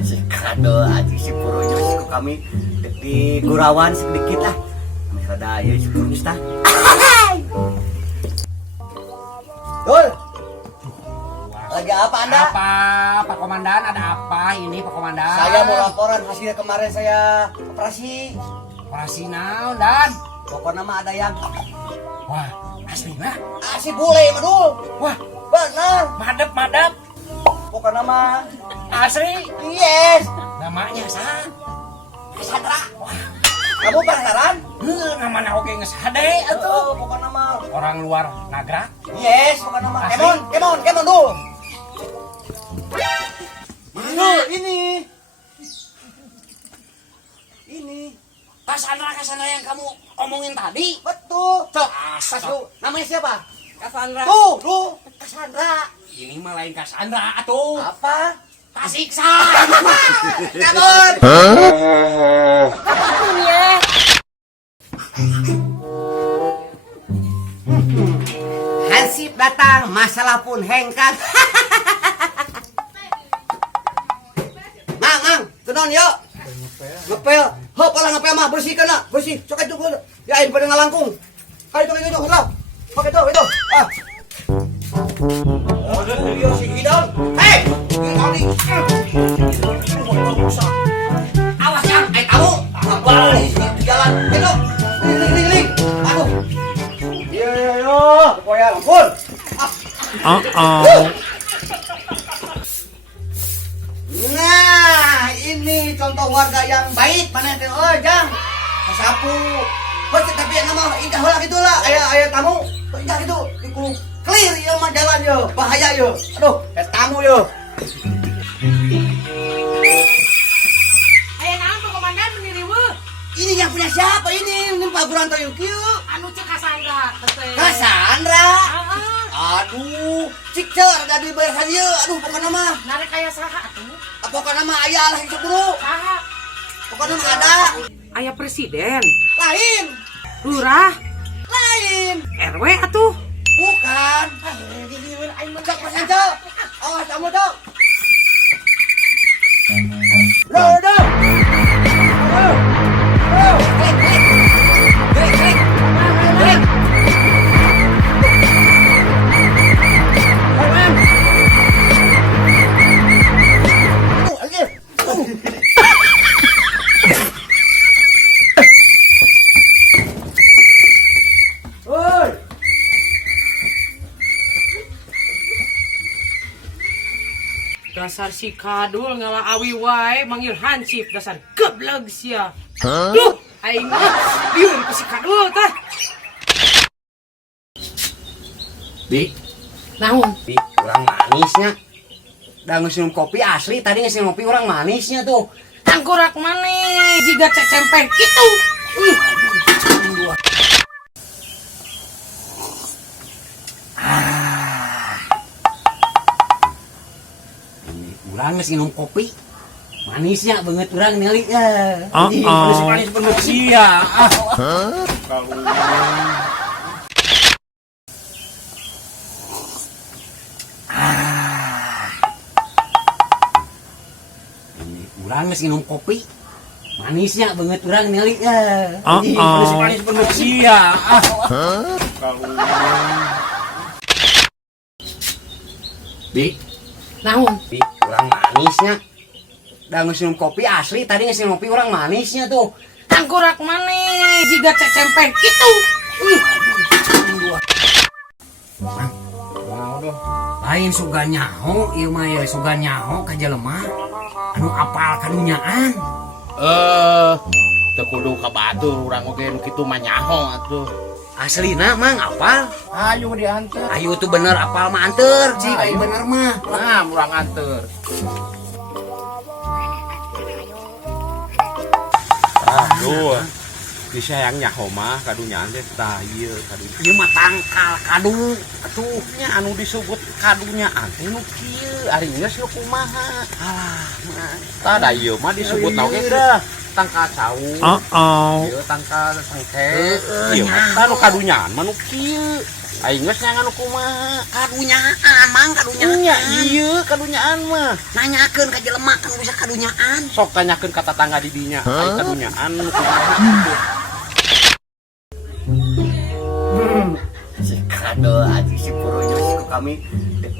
Si kado aja si purunya si kami di gurawan sedikit lah. Kami kada ya si purunya tah. Dul. Lagi apa Anda? Apa, Pak Komandan? Ada apa ini, Pak Komandan? Saya mau laporan hasil kemarin saya operasi. Operasi naon, Dan? Pokoknya mah ada yang Wah, asli na? si bule madul. Wah, Benar. madep. Pokoknya mah Asli. yes. Namanya sa? Sandra. Kamu penasaran? Namanya oke ngesade atuh. Pokoknya mah Orang luar nagra. yes. Pokoknya mah Asli? kemon dulu. Ini. Kasandra yang kamu omongin tadi. Betul. Cok, Pas lu, namanya siapa? Kasandra. Tuh, Cassandra. Ini mah lain Kasandra atuh. Apa? Kasiksa. Kabur. Hansip datang, masalah pun hengkang. Mang, tunon yuk. Ngepel. Ho, pala ngepel mah bersihkan nak, bersih. Cok itu gua. Ya, ini pada ngalangkung. Kayak itu, lah. Pakai itu. Ah. Oh, dia si Hidang. Hei, ini kali. Awas yang, kamu. Apa di jalan? Itu. Ling. Aduh. Iya. Pokoknya ampun. Nah, ini contoh warga yang baik mana teh oh jang. Sapu. Hoi tapi nama indah heula gitu lah. Aya tamu. Indah gitu. Iku clear ieu mah jalan yo. Bahaya yo. Aduh, tamu yo. Aya naon Pak Komandan meniriweuh? Ini yang punya siapa ini? Ini Pak Guranto yang kieu. Anu cek Kasandra teh. Cassandra. Heeh. Aduh, cik cer ada di bayar saja. Aduh, pokoknya mah. Narek aya saha atuh? Pokoknya mah aya lah itu buru. Saha? Pokoknya mah ada. Aya presiden, Lain. lurah, Lain. RW atuh. Bukan. Cok persen cok. Awas kamu cok. Loh. Klik. Dasar si Kadul ngalah awi wae manggil hansip dasar gebleg sia. Duh, aing biur ku si Kadul tah. Bi, Naon? kurang manisnya. Da ngeusum kopi asli, tadi ngeusum kopi kurang manisnya tuh. Tangkurak maneh jiga cecempeng kitu. Urang geus minum kopi. Manisnya banget urang ngali ya. Manis bener sia. Urang geus minum kopi. Manisnya banget urang ngali ya. Manis bener sia. Bi, Naon? kurang manisnya. Da ngeusum kopi asli, tadi ngeusum kopi kurang manisnya tuh. Tangkurak maneh jiga cecempeng kitu. Lain suga nyaho, ieu mah ya suga nyaho ka jelema anu apal kadunyaan. Teu kudu ka batur urang oge nu kitu mah nyaho atuh. Aslina mang apal. Ayo diantar. Ayo tuh bener apal mah anter, cik ayo bener mah. Nah, urang anter. Aduh. Disayang nyaho mah kadunyaan teh tah ieu kadunya. Ieu mah tangkal kadu atuh. Nya anu disebut kadunyaan teh nu kieu ari geus lu kumaha. Alah, mah. Tah da ieu mah disebut oge dah tangka sawu. Ieu tangka sengke. Ieu mah nu kadunyaan mah nu kieu. Aing geus nyangan nu kumaha. Kadunyaan, Mang, kadunyaan. Nya ieu kadunyaan mah. Nanyakeun ka jelema kan bisa kadunyaan. Sok tanyakeun ka tetangga di dinya. Aing kadunyaan nu kumaha. Si kado aja si purunya si kami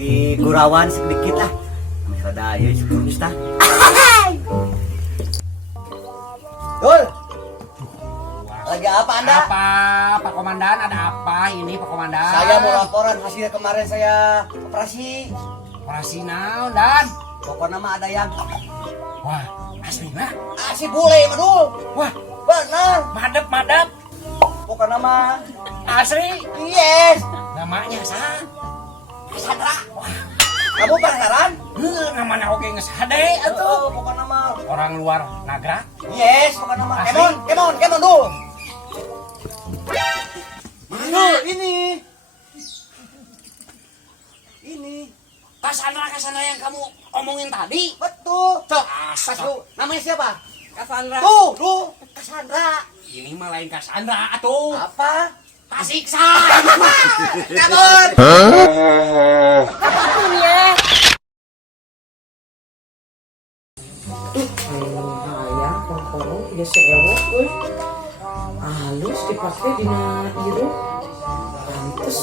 di gurawan sedikit lah. Kami rada ya si purunya tah. Dul. Lagi apa Anda? Apa, Pak Komandan? Ada apa ini, Pak Komandan? Saya mau laporan hasil kemarin saya operasi. Operasi naon, Dan? Pokoknya mah ada yang Wah, asli nah. si bule mah Dul. Wah, Benar. madep. Pokoknya mah Asli. yes. Namanya sa. Sandra. Kamu penasaran? Namanya oke geus hade atuh. Pokoknya mah Orang luar nagra. yes. Pokoknya mah Asli? kemon Dul. Ini. Kasandra yang kamu omongin tadi. Betul. Cok, Pas lu, namanya siapa? Kasandra. Lu, Cassandra. Ini mah lain Kasandra atuh. Apa? Kasiksa. Kabur. Hayang kongkong dia seewok euy. Halus dipake dina ieu. Pantes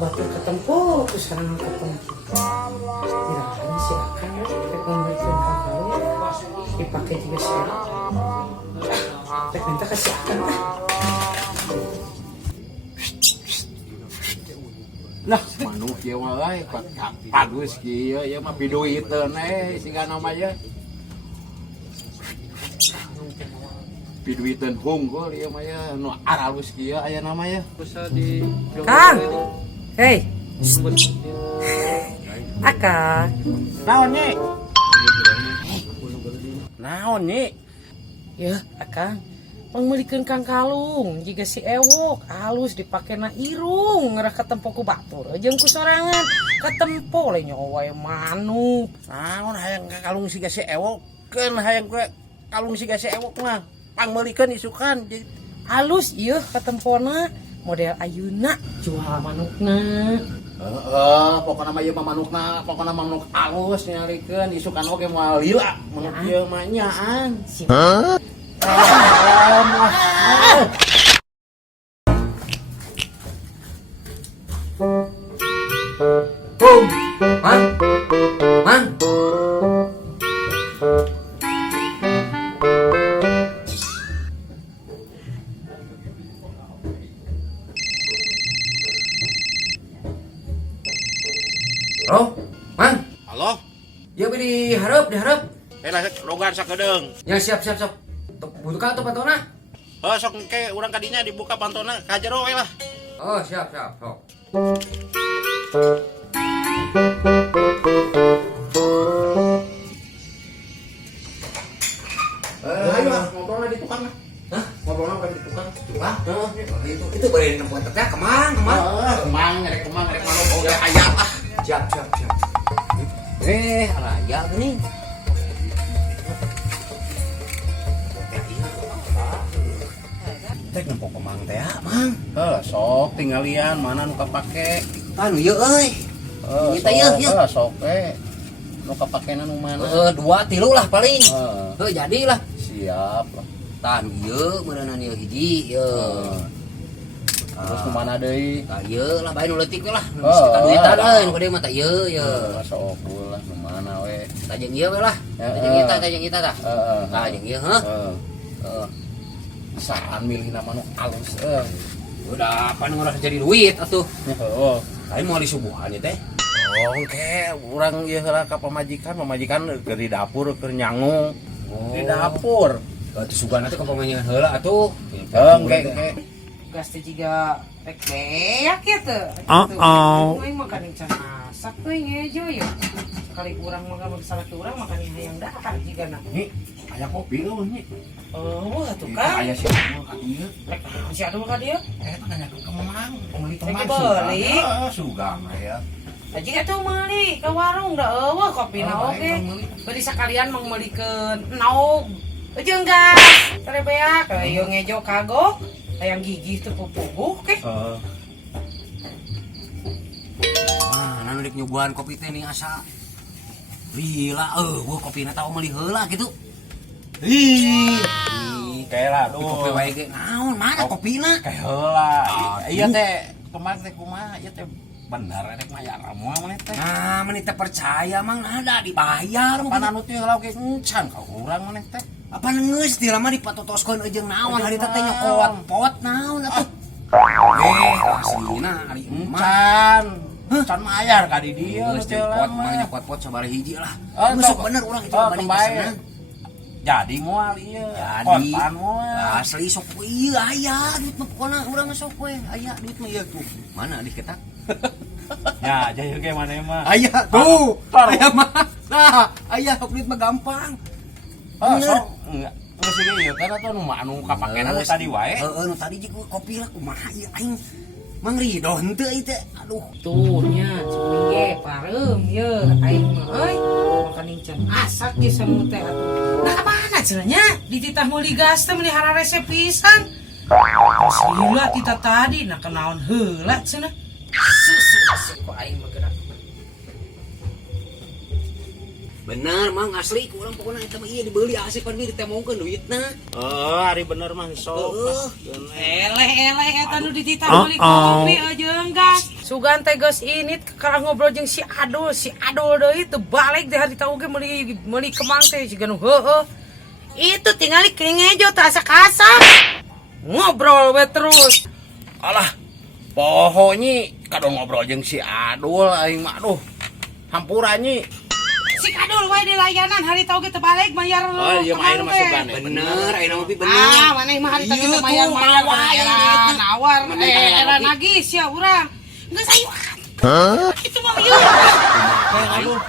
batu ketempo terus sekarang ketempo. Kira-kira si akan rek memberikan kakak dipake juga seewok. Rek minta ke si akan ah. Lah, manuk ieu mah euy, bagus kieu, ieu mah piduiteun siga nama ye. Piduiteun hunggul ieu mah ye, nu aralus kieu aya nama ye. Kang. Hei. Akang. Naon nyi? Naon nyi? Ya, Akang. Pangmelikeun Kang Kalung jika si ewok halus dipake na irung ngerah ketempo ku batur jeung ku sorangan ketempo le nyawa manuk. Naon hayang kalung siga si ewok? Keun hayang kalung siga si ewok mah pangmelikeun isukan. Halus ieu ketempona model ayeuna jual manukna. Pokona mah ieu mah manukna, pokona manuk alus nyalikeun isukan oge moal lila, manuk ieu mah nyaan. Man. Halo, Man. Halo? Ya diharap. Lah logan sakedeung. Ya siap. Butuh ka atuh pantona? Sok engke urang kadinya dibuka pantona ka jero we lah. Oh, siap. Sok. Ayo ngobrolna di tukang. Hah? Ngobrolna di tukang. Tukang? Itu bari nempuan teteh kemang. Kemang ngerek manuk oge aya lah. Siap. Raya geuning. Tek nempok kemang teh, Mang. Sok tinggalian mana nu kapake. Anu ieu euy. Kita ieu. Sok nu kapakena nu mana? 2 3 lah paling. Heeh. Jadilah. Siap lah. Tah ieu meureunana ieu hiji ieu. Terus nu mana deui? Tah ieu lah bae nu leutik we lah. Kita duitan euy nu gede mah tah ieu. Sok lah nu mana we. Tah jeung ieu we lah. Tajeng kita tah. Tah jeung ieu heuh. Heeh. Saan milih nama nu alus Udah apa nu ngerasa jadi duit atuh. Heeh. Lain mau disubuhan teh. Oh, engke urang ieu heula ka pamajikan keur di dapur keur nyangu. Di dapur. Atuh sugan atuh ka pamanjangan heula atuh. Engke. Gas teh jiga rek beak ya teh. Aing makan can masak teh ngejo ya. Sekali urang makan salah ke urang makan hayang dahar jiga na. Nih, aya kopi eueuh nih. Oh, atuh kan. Aya si Adul ka dieu. Rek si Adul ka dieu. Nanya ke Kemang, meuli Rek teman beli. sugang ya. Aji atuh meuli ka warung da eueuh kopina oge. Beuri sakalian mangmeulikeun naog Ujung gas, terebeak, ayo ngejo kagok, ayang gigi teu pupuh ke. Mana dik nyobahan kopi teh nih asa. Lila gua kopina tau meuli heula gitu. Kayak Kopi wae ge naon mana kopina? kayak heula. Iya teh kemarin teh kumaha ieu teh bener rek maya ramuan maneh teh. Nah, maneh teh percaya mang ada dibayar mah. Pananu teh heula ge encan ka urang maneh teh. Apa geus di lama dipatotoskeun ejeung naon hari teh nyokot pot naon atuh. Aslina ari Encan. Encan mayar ka di dieu Geus pot mah nyokot pot sabaraha hiji lah. Oh, Nusuk sok. bener urang itu Oh, banding kembali. pesanan. Jadi moal ieu. Jadi Kontan moal. asli sok ieu aya duit mah pokona urang sok we aya duit mah ieu tuh. Mana diketak? Ya, jadi ge maneh mah. Aya tuh. Taruh. Aya mah. Nah, aya duit mah gampang. Oh, Bener. sok enggak. Geus ieu ieu kan atuh nu anu kapakena nu tadi wae. Heeh, nu tadi jiga kopi lah kumaha ieu aing. Mang Ridho henteu ieu teh. Aduh. Tuh nya cumi ge pareum ye aing mah euy makan incan asak ge sangu teh atuh. Nah kamana cenanya dititah meuli gas teh meuli hara resep pisan. Sila tita tadi nah kenaon heula cenah. Susu kok aing mah gerak. Bener mang asli ku urang pokona eta mah ieu dibeli asipan we ditemokeun duitna. Hari bener mah sok. Eleh eta nu dititah meuli kopi ajeung gas. Sugan teh geus ini karang ngobrol jeung si Adul deui teu balik deh hari tahu ge meuli kemang teh siga nu heueuh. Itu tingali kengejo teu asak-asak. Ngobrol we terus. Alah, pohonya kadang ngobrol jeung si Adul aing mah aduh. Hampura nyi. Si Kadul wae di layanan hari tahu ge teu balik bayar. Oh, iya mah ayeuna mah sugan. Bener, ayeuna mah bener. Ah, maneh mah hari tahu Iya, teu bayar tuh, bayar mawar, era gitu. nawar Maneh kayak era kopi. nagis ya urang. Geus ayo. Itu mah ieu. Kayak aduh.